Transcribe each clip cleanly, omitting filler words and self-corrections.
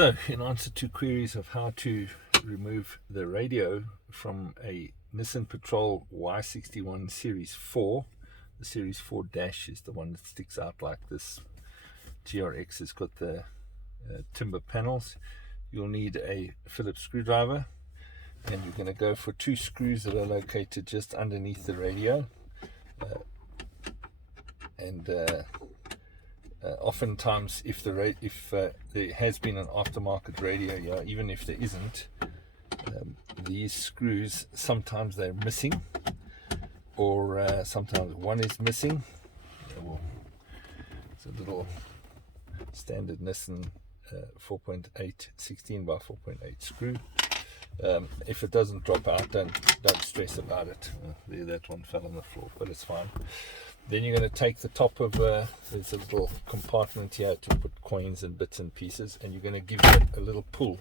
So, in answer to queries of how to remove the radio from a Nissan Patrol Y61 Series 4, the Series 4 dash is the one that sticks out like this. GRX has got the timber panels. You'll need a Phillips screwdriver, and you're going to go for two screws that are located just underneath the radio. Oftentimes, if there has been an aftermarket radio here, even if there isn't, these screws, sometimes they're missing, or sometimes one is missing. It's a little standard Nissan 4.8 16 by 4.8 screw. If it doesn't drop out, don't stress about it. There, that one fell on the floor, but it's fine. Then you're going to take the top of there's a little compartment here to put coins and bits and pieces, and you're going to give it a little pull,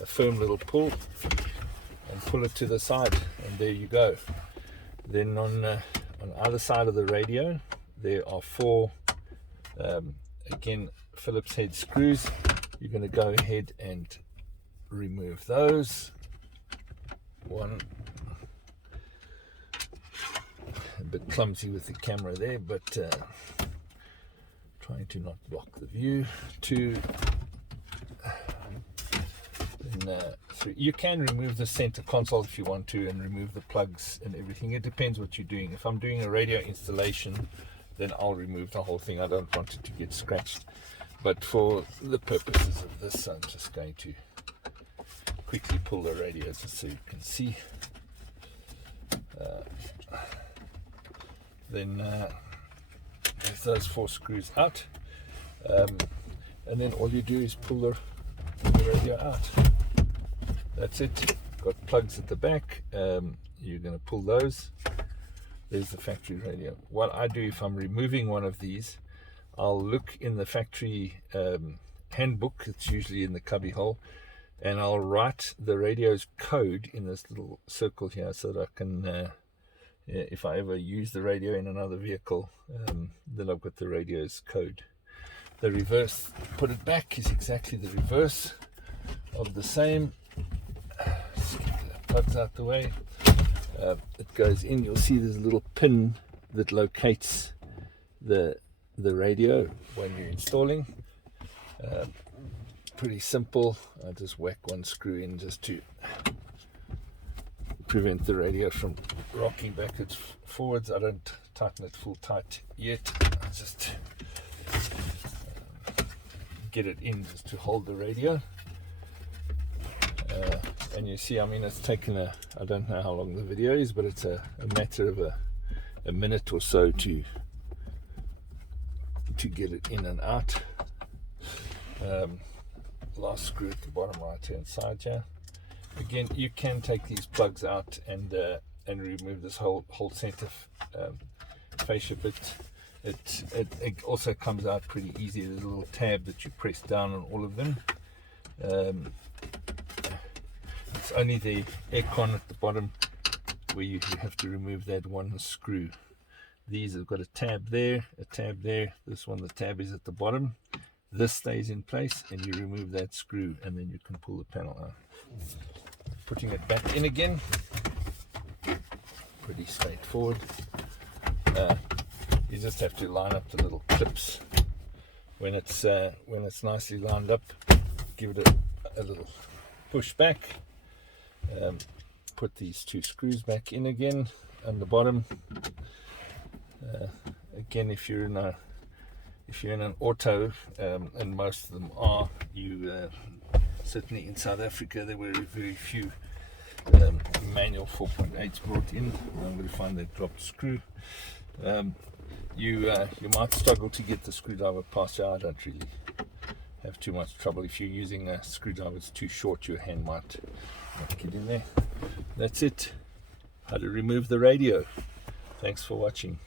a firm little pull, and pull it to the side, and there you go. Then on either side of the radio there are four again Phillips head screws. You're going to go ahead and remove those. One, a bit clumsy with the camera there, but trying to not block the view. Two, then three. You can remove the center console if you want to, and remove the plugs and everything. It depends what you're doing. If I'm doing a radio installation, then I'll remove the whole thing. I don't want it to get scratched, but for the purposes of this, I'm just going to quickly pull the radio just so you can see. Then there's those four screws out, and then all you do is pull the radio out. That's it. Got plugs at the back. You're going to pull those. There's the factory radio. What I do if I'm removing one of these, I'll look in the factory handbook. It's usually in the cubby hole, and I'll write the radio's code in this little circle here, so that I can if I ever use the radio in another vehicle, then I've got the radio's code. The reverse, put it back, is exactly the reverse of the same. Just get the plugs out the way. It goes in. You'll see there's a little pin that locates the radio when you're installing. Pretty simple. I just whack one screw in just to prevent the radio from rocking backwards forwards. I don't tighten it full tight yet. I just get it in just to hold the radio. And you see, I mean, it's taken I don't know how long the video is, but it's a matter of a minute or so to get it in and out. Last screw at the bottom right hand side here. Again, you can take these plugs out and remove this whole center fascia bit. It also comes out pretty easy. There's a little tab that you press down on all of them. It's only the aircon at the bottom where you have to remove that one screw. These have got a tab there, a tab there. This one, the tab is at the bottom. This stays in place, and you remove that screw, and then you can pull the panel out. Putting it back in again, pretty straightforward. You just have to line up the little clips. When it's nicely lined up, give it a little push back. Put these two screws back in again on the bottom. Again, if you're in an auto, and most of them are, certainly in South Africa there were very few manual 4.8s brought in. I'm going to find that dropped screw. You might struggle to get the screwdriver past here. I don't really have too much trouble. If you're using a screwdriver that's too short, your hand might not get in there. That's it. How to remove the radio. Thanks for watching.